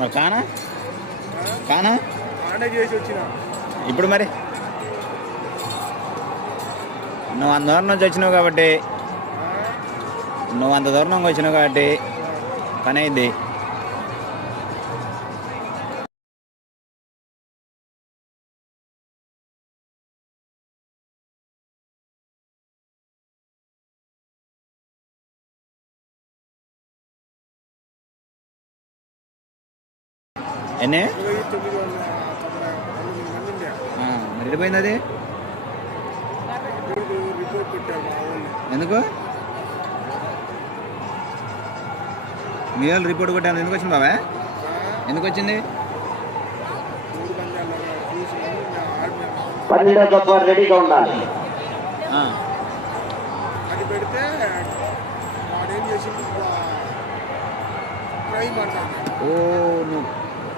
మరి కానా? కానా? ఇప్పుడు మరి? నువ్వు అంత దూరం నుంచి వచ్చినావు కాబట్టి నువ్వు అంత దూరం నుంచి వచ్చినావు కాబట్టి పని అయింది. ఎన్ని? మరి వెళ్ళిపోయింది అది ఎందుకు? మీ వాళ్ళు రిపోర్ట్ కొట్టాను ఎందుకు వచ్చింది బాబా? ఎందుకు వచ్చింది? పన్నెండో గొప్ప రెడీగా ఉండాలి అది పెడితే వాడు చేసింది క్రైమ్ అంటాను ఓ నువ్వు.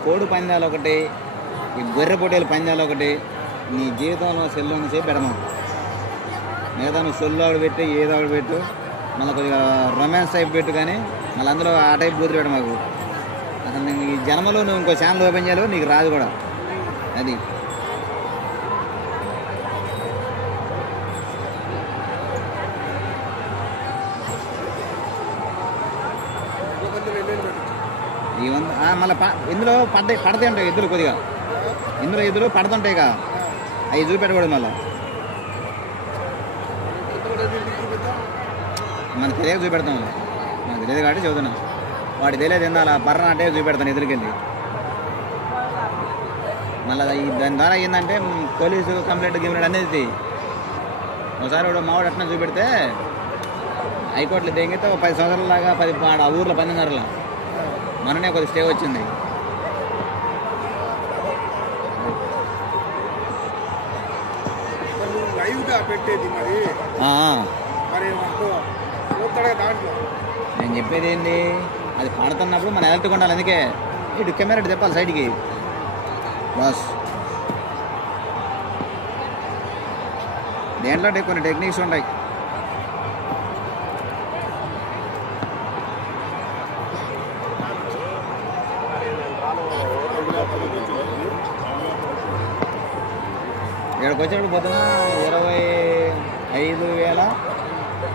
కోడి పందాలు ఒకటి ఈ గొర్రె పొట్టేలు పందాలు ఒకటి నీ జీవితంలో సెల్లో సేపు పెడదాం. మిగతా నువ్వు సెల్లో ఆవిడ పెట్టు ఏదో ఆవిడ పెట్టు మళ్ళీ కొద్దిగా రొమాన్స్ టైప్ పెట్టు కానీ మళ్ళీ అందులో ఆ టైప్ బూతులు పెట్టు మాకు. అసలు నీ ఈ జన్మలో నువ్వు ఇంకో ఛానల్ ఓపెన్ చేయాలి నీకు రాదు కూడా. అది. మళ్ళీ ఇందులో పడ్డ పడతాయి ఉంటాయి ఎద్దులు కొద్దిగా. ఇందులో ఎద్దులు పడుతుంటాయి కదా అవి చూపెట్టకూడదు మళ్ళీ. మనకి మనకు తెలియక చూపెడతాం. మనకు తెలియదు కాబట్టి చదువుతున్నాం వాటి తెలియదు ఏందో బర్ర అంటే చూపెడతాను ఎదురుకెళ్ళి మళ్ళీ దాని ద్వారా ఏంటంటే పోలీసు కంప్లైంట్ గిమ్లెట్ అనేది ఒకసారి కూడా మావాడు అట్లా చూపెడితే హైకోర్టులో దేంగితే పది సంవత్సరాల లాగా పది ఆ ఊర్లో పన్నెండున్నరలో మననే కొద్ది స్టే వచ్చింది. పెట్టేది మరి. మరి దాంట్లో. నేను చెప్పేది ఏంటి అది పాడుతున్నప్పుడు మన ఎలక్ట్రిక్ ఉండాలి అందుకే. ఇటు కెమెరా చెప్పాలి సైడ్కి బాస్. దేంట్లో కొన్ని టెక్నిక్స్ ఉంటాయి. వచ్చేటప్పుడు పొద్దున ఇరవై ఐదు వేల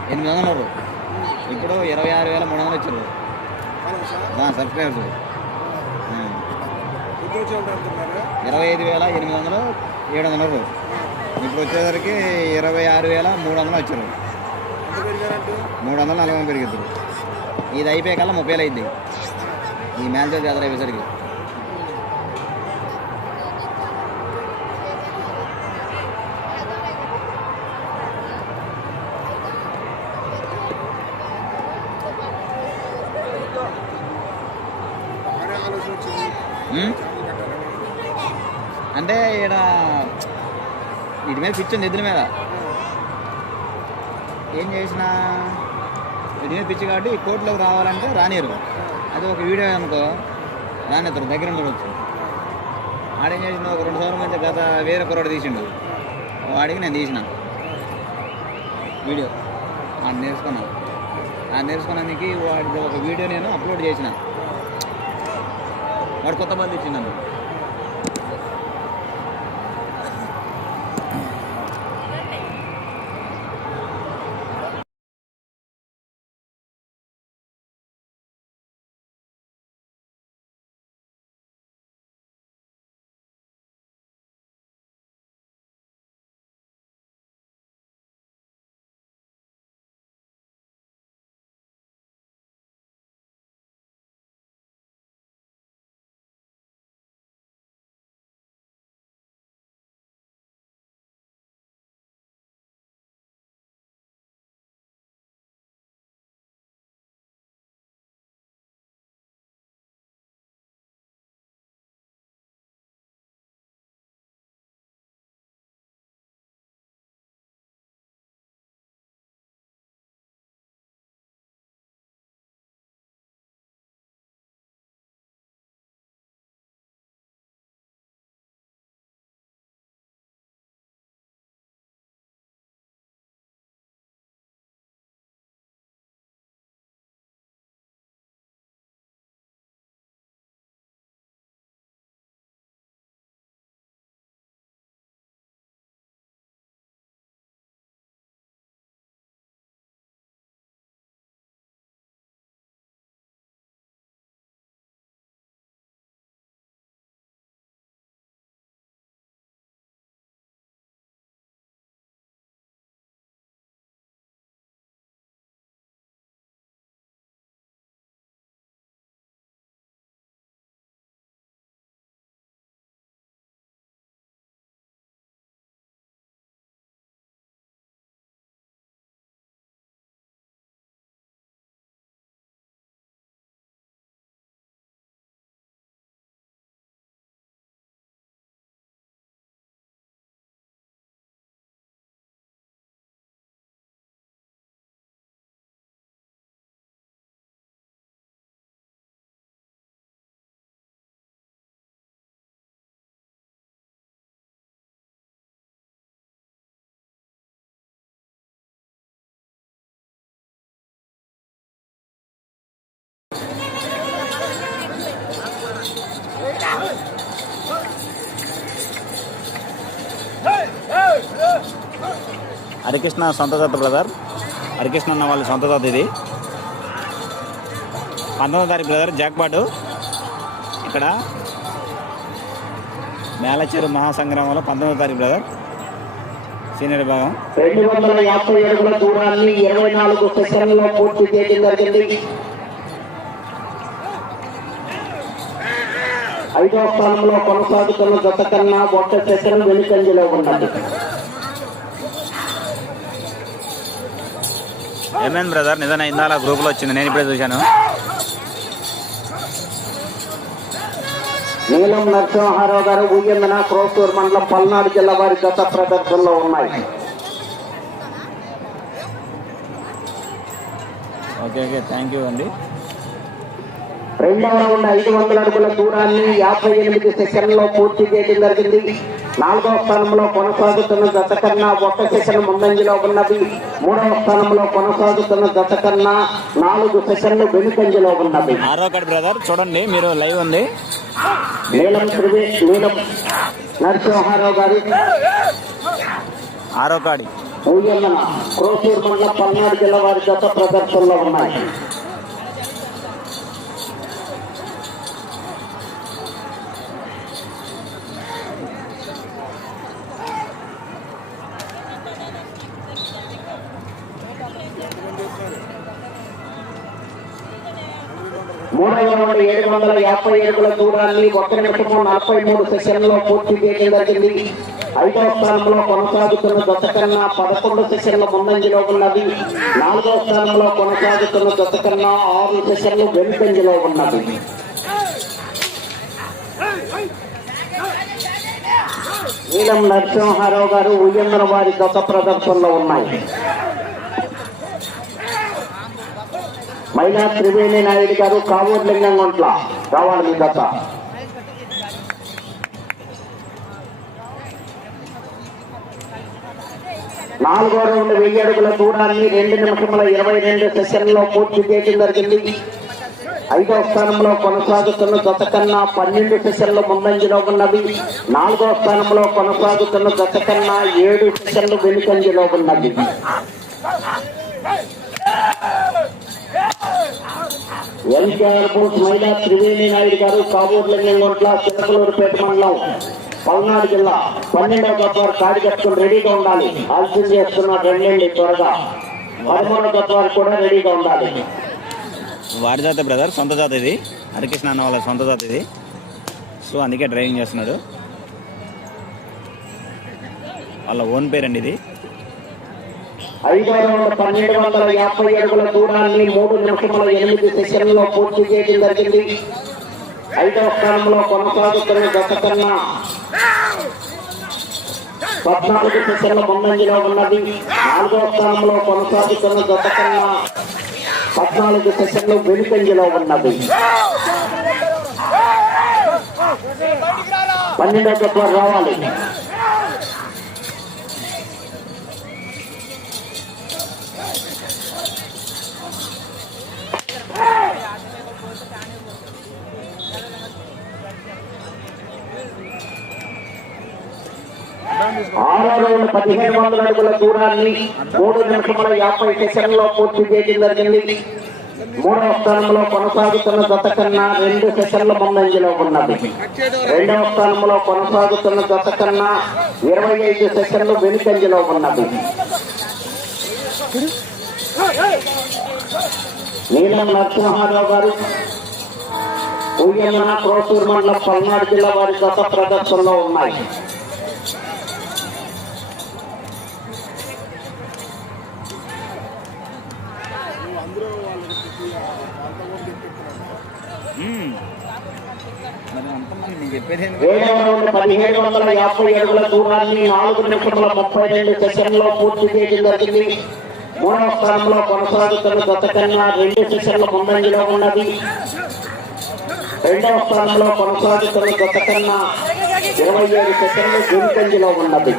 ఎనిమిది వందలు ఇప్పుడు ఇరవై ఆరు వేల మూడు వందలు వచ్చారు సబ్స్క్రైబర్స్ ఇరవై ఐదు వేల ఎనిమిది వందలు ఏడు వందలు ఇప్పుడు వచ్చేసరికి ఇరవై ఆరు వేల మూడు వందలు వచ్చారు. మూడు వందలు నలభై పెరుగుతుంది ఇది అయిపోయే కల్లా ముప్పై వేలు అయింది. ఈ మ్యాచ్ జాతర అయిపోయేసరికి బాగానే ఆలోచన వచ్చింది ఉం? ఛానల్ పెట్టాలని అంటే ఇక్కడ వీటి మీద పిచ్చి ఉంది ఎద్దుల మీద. ఏం చేసినా? వీటి మీద పిచ్చి కాబట్టి ఈ కోర్టులోకి రావాలంటే రానియరు. అది ఒక వీడియో అనుకో. రానిస్తారు దగ్గర ఉండవచ్చు ఆడేం చేసిండు? ఒక రెండు సంవత్సరం మంచి గత వేరే కుర్రాడు తీసిండు. వాడికి నేను తీసిన. వీడియో. వాడు నేర్చుకున్నాను ఆ నేర్చుకున్నందుకు వాడి ఒక వీడియో నేను అప్లోడ్ చేసిన. వాడు కొత్త బంది ఇచ్చిండు హరికృష్ణ సొంత జాత బ్రదర్. హరికృష్ణ అన్న వాళ్ళ సొంత జాత ఇది. పంతొమ్మిదో తారీఖు బ్రదర్ జాక్పాటు. ఇక్కడ మేలచెరు మహాసంగ్రామంలో పంతొమ్మిదో తారీఖు బ్రదర్. సీనియర్ భాగం రెండు వందల యాభై అడుగుల దూరాన్ని ఇరవై నాలుగు సెషన్లలో పూర్తి చేయడం జరిగింది. ఐదవ స్థానంలో కొనసాగుతున్న గత కన్నా ఒక్క సెషన్ వెనుకంజలో ఉన్నది. ఏమైంది బ్రదర్ నిజంగా ఇందాల గ్రూప్లో వచ్చింది. నేను ఇప్పుడే చూశాను. నీలం నరసింహారావు గారు ఊయందన క్రోసూర్ మండలం పల్నాడు జిల్లా వారి గత ప్రదర్శనలో ఉన్నాయి. Okay okay. థ్యాంక్ యూ అండి. రెండవ రౌండ్ ఐదు వందల అడుగుల దూరాన్ని యాభై ఎనిమిది సెషన్లో పూర్తి చేయడం జరిగింది. నాలుగవ స్థానంలో కొనసాగుతున్న జత కన్నా ఒక్క సెషన్ ముందంజలో ఉన్నది. మూడవ స్థానంలో కొనసాగుతున్న జత కన్నా నాలుగు సెషన్లు వెనుకంజలో ఉన్నది బ్రదర్ చూడండి మీరు లైవ్ ఉంది. నీలం త్రివే నీలం నరసింహారావు గారు ఆరో కాడి. ఊయన్నన క్రోసూర్ మండలం పల్నాడు జిల్లా వారి గత ప్రదర్శనలో ఉన్నాయి. మూడవ రౌండ్ ఏడు వందల యాభై ఏడుల దూరాన్ని ఒక్క నిమిషము నలభై మూడు సెషన్లో పూర్తి చేయడం జరిగింది. ఐదవ స్థానంలో కొనసాగుతున్న దశ కన్నా పదకొండు సెషన్ల ముందంజలో ఉన్నది. నాలుగవ స్థానంలో కొనసాగుతున్న దశ కన్నా ఆరు సెషన్లు వెనుకంజలో ఉన్నది. నీలం నరసింహారావు గారు ఉయ్యందర వారి గత ప్రదర్శనలో ఉన్నాయి. మైనా త్రివేణి నాయుడు గారు కావూరు లింగంగుంట్ల కావాలి మీ గత నాలుగో రౌండ్ వెయ్యి అడుగుల దూరాన్ని రెండు నిమిషముల ఇరవై రెండు సెషన్లో పూర్తి చేయడం జరిగింది. ఐదో స్థానంలో కొనసాగుతున్న జత కన్నా పన్నెండు సెషన్లు ముందంజలో ఉన్నది నాలుగో స్థానంలో కొనసాగుతున్న జత కన్నా ఏడు సెషన్లు వెనుకంజలో ఉన్నది ఎన్టీఆర్ బోస్ మహిళా త్రివేణి నాయుడు గారు కాబూరు లింగంగొంట్ల చిన్నకలూరుపేట మండలం పల్నాడు జిల్లా పన్నెండవ గద్వారు కాడి కట్టుకుని రెడీగా ఉండాలి. ఆలస్యం చేస్తున్నారు రెండండి త్వరగా. పదమూడవ గద్వారు కూడా రెడీగా ఉండాలి. వారి జాత బ్రదర్ సొంత జాత ఇది. హరికృష్ణ అన్న వాళ్ళ సొంత జాత ఇది. సో అందుకే డ్రైవింగ్ చేస్తున్నాడు. వాళ్ళ ఓన్ పేరండి ఇది. ఐదు వందల పన్నెండు వందల యాభై అడుగుల దూరాన్ని మూడు నిమిషముల ఎనిమిది సెషన్లో పూర్తి చేయడం జరిగింది. ఐదవ స్థానంలో కొనసాగుతున్న గత కన్నా పద్నాలుగు సెషన్ల ముందంజలో ఉన్నది. నాలుగవ స్థానంలో కొనసాగుతున్న గత కన్నా పద్నాలుగు సెషన్లు వెనుకంజలో ఉన్నది. పన్నెండవ రావాలి. ఆరో పదిహేను వందల అడుగుల దూరాన్ని మూడు నిమిషముల యాభై సెషన్లో పూర్తి చేయడం జరిగింది. మూడవ స్థానంలో కొనసాగుతున్న జత కన్నా రెండు సెషన్ల ముందంజలో ఉన్నది. రెండవ స్థానంలో కొనసాగుతున్న జత కన్నా ఇరవై ఐదు సెషన్లు వెనుకంజలో ఉన్నది. నీలం నరసింహారావు గారు ఊయమన క్రోసూర్ మండలం పల్నాడు జిల్లా వారి గత ప్రదర్శనలో ఉన్నాయి. పదిహేడు వందల యాభై ఏడుల దూరాన్ని నాలుగు నిమిషముల ముప్పై రెండు సెషన్లో పూర్తి చేయడం జరిగింది. మూడవ స్థానంలో కొనసాగుతున్న గత కన్నా రెండు సెషన్ల ముందంజలో ఉన్నది. రెండవ స్థానంలో కొనసాగుతున్న గత కన్నా ఇరవై ఏడు సెషన్లు గురికంజిలో ఉన్నది.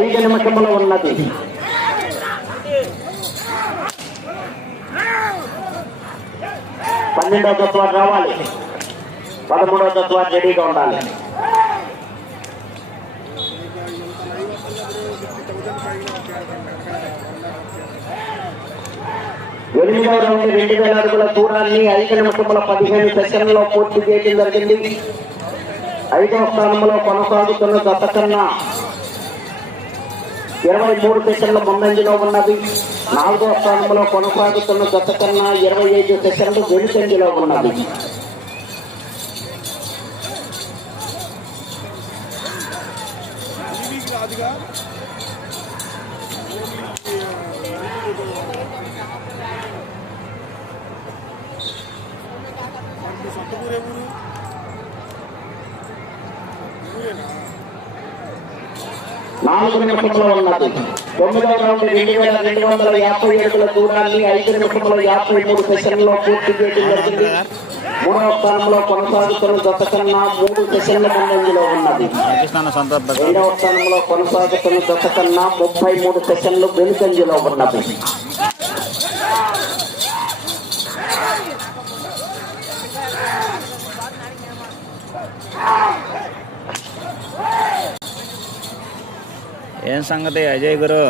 ఐదు నిమిషముల ఉన్నది. పన్నెండో తత్వాలు రావాలి. పదమూడో తత్వాలు రెడీగా ఉండాలి. ఎనిమిదవ రౌండ్ రెండు వేల అడుగుల దూరాన్ని ఐదు నిమిషముల పదిహేను సెషన్లో పూర్తి చేయడం జరిగింది. ఐదవ స్థానంలో కొనసాగుతున్న గత కన్నా ఇరవై మూడు సెషన్లు ముందంజలో ఉన్నది నాలుగో స్థానంలో కొనసాగుతున్న గత కన్నా ఇరవై ఐదు సెషన్లు వెనుకంజలో ఉన్నది టీవీకి ఊరు నాలుగు నిమిషంలో ఉన్నది. తొమ్మిదవ రౌండ్ రెండు వేల రెండు వందల యాభై అడుగుల దూరాన్ని ఐదు నిమిషంలో యాభై మూడు సెకండ్లో పూర్తి చేయడం జరిగింది. మూడవ స్థానంలో కొనసాగుతున్న గత కన్నా మూడు సెకండ్ల ముందంజలో ఉన్నది. రెండవ స్థానంలో కొనసాగుతున్న గత కన్నా ముప్పై మూడు సెకండ్లు వెనుకంజలో ఉన్నది. ఏం సంగతి అజయ్ గురు?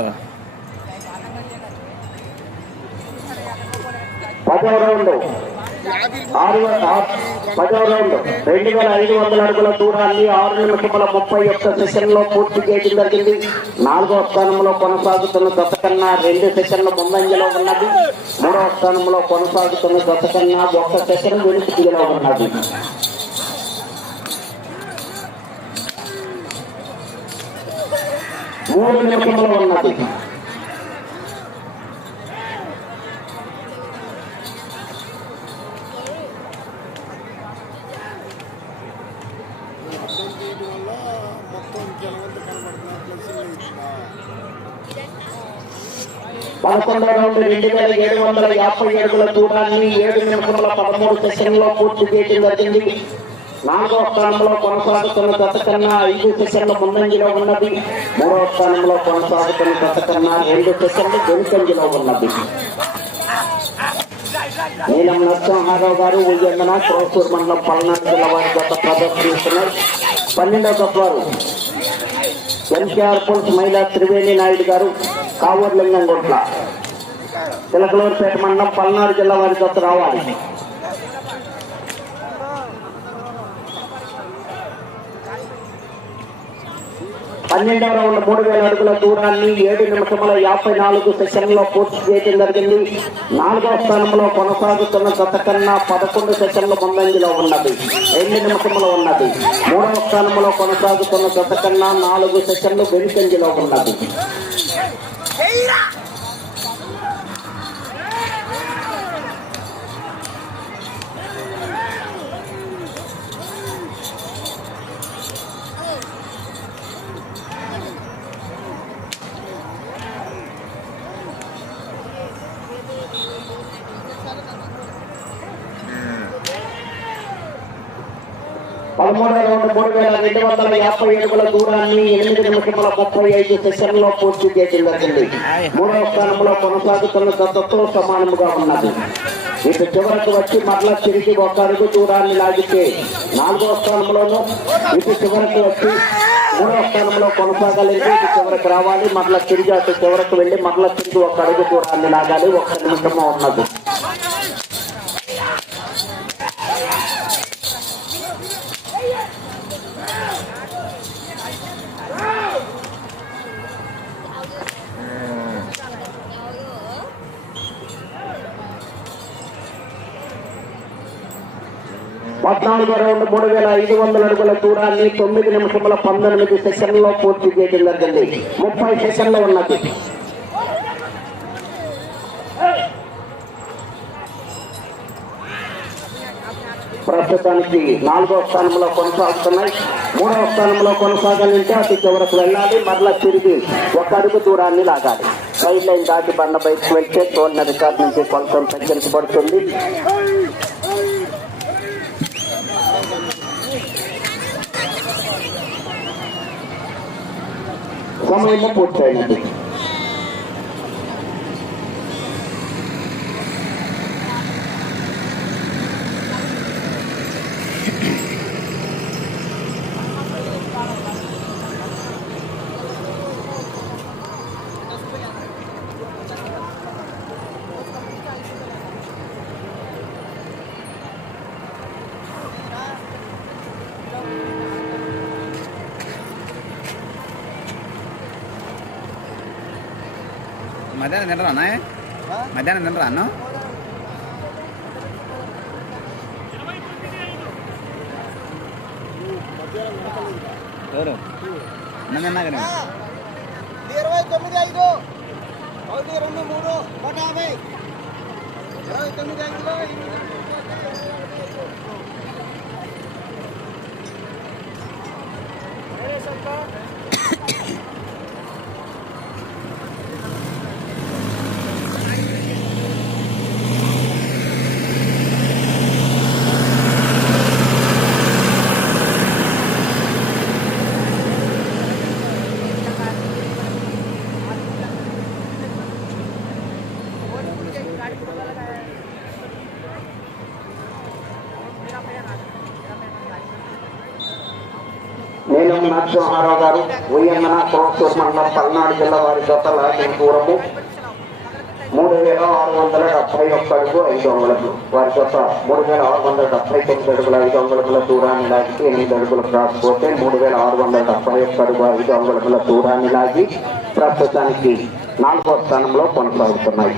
పదవ రౌండ్ ఆరు పదవ రౌండ్ రెండు వేల ఐదు వందల అడుగుల దూరాన్ని ఆరు నిమిషముల ముప్పై ఒక్క సెషన్లో పూర్తి చేయడం జరిగింది. నాలుగవ స్థానంలో కొనసాగుతున్న దశ కన్నా రెండు సెకండ్ల ముందంజలో ఉన్నది. మూడవ స్థానంలో కొనసాగుతున్న దశ కన్నా ఒక్క సెషన్ వెనుకలో ఉన్నది. మూడు నిమిషములు ఉన్నది అర్థం చేయడం పదకొండవ రౌండ్ రెండు వేల ఏడు వందల యాభై అడుగుల దూరాన్ని ఏడు నిమిషముల పదమూడు సెకండ్లో పూర్తి చేయడం జరిగింది. నాలుగవ స్థానంలో కొనసాగుతున్న గత కన్నా ఐదు సెషన్లు ముందంజలో ఉన్నది. మూడవ స్థానంలో కొనసాగుతున్న గత కన్నా రెండు సెషన్లు వెనుకంజలో ఉన్నది. నీలం నరసింహారావు గారు ఉయ్యందన క్రోసూర్ మండలం పల్నాడు జిల్లా వారి గత ప్రదర్శిస్తున్నారు. పన్నెండవ గత వారు ఎన్టీఆర్ మహిళా త్రివేణి నాయుడు గారు కావూర్లింగం గుట్ల. తిలకలూరుపేట మండలం పల్నాడు జిల్లా వారి గత రావాలి. పన్నెండవ రౌండ్ మూడు వేల అడుగుల దూరాన్ని ఏడు నిమిషముల యాభై నాలుగు సెషన్లో పూర్తి చేయడం జరిగింది. నాలుగవ స్థానంలో కొనసాగుతున్న గత కన్నా పదకొండు సెషన్లు ముందంజలో ఉన్నది. రెండు నిమిషములు ఉన్నది. మూడవ స్థానంలో కొనసాగుతున్న గత కన్నా నాలుగు సెషన్లు వెనుకంజలో ఉన్నది. పదమూడవ రౌండ్ మూడు వేల రెండు వందల యాభై అడుగుల దూరాన్ని ఎనిమిది నిమిషముల ముప్పై ఐదు సెకండ్లో పూర్తి చేయడం జరిగింది మూడవ స్థానంలో కొనసాగుతున్న గతతో సమానముగా ఉన్నది ఇటు చివరకు వచ్చి మరలా తిరిగి ఒక అడుగు దూరాన్ని లాగితే నాలుగో స్థానంలోనూ ఇటు చివరకు వచ్చి మూడవ స్థానంలో కొనసాగలేదు ఇటు చివరకు రావాలి మరలా తిరిగి అటు చివరకు వెళ్ళి మరలా తిరిగి ఒక అడుగు దూరాన్ని లాగాలి ఒక నిమిషము ఉన్నది పద్నాలుగో రౌండ్ మూడు వేల ఐదు వందల అడుగుల దూరాన్ని తొమ్మిది నిమిషముల పంతొమ్మిది సెకండ్లో పూర్తి చేయడం జరిగింది. ముప్పై సెకండ్లు ఉన్నది. ప్రస్తుతానికి నాలుగో స్థానంలో కొనసాగుతున్నాయి. మూడవ స్థానంలో కొనసాగాలంటే అతి చివరకు వెళ్ళాలి. మరలా తిరిగి ఒక అడుగు దూరాన్ని లాగాలి. సైడ్ లైన్ దాటి బండ బయటకు వెళ్తే తోలిన రికార్డ్ నుంచి కొంచెం తగ్గించబడుతుంది Como ele é não pode. మధ్యాహ్నం తినరా అన్న ఎవరు అన్నం తిన్నా కానీ ఇరవై తొమ్మిది ఐదు ఒకటి రెండు మూడు నూట యాభై ఇరవై తొమ్మిది ఐదులో నేను నరసింహారావు గారు ఉయ్యమ్మన క్రోసూర్ మండలం పల్నాడు జిల్లా వారి జత లాగిన దూరము మూడు వేల ఆరు వందల డెబ్బై ఒక్క అడుగు ఐదు అంగుళములు వారి జత మూడు వేల ఆరు వందల డెబ్బై తొమ్మిది అడుగుల ఐదు అంగుళముల దూరాన్ని లాగి ఎనిమిది అడుగులు రాకపోతే మూడు వేల ఆరు వందల డెబ్బై ఒక్క అడుగు ఐదు అంగుళముల దూరాన్ని లాగి ప్రస్తుతానికి నాలుగో స్థానంలో కొనసాగుతున్నాయి.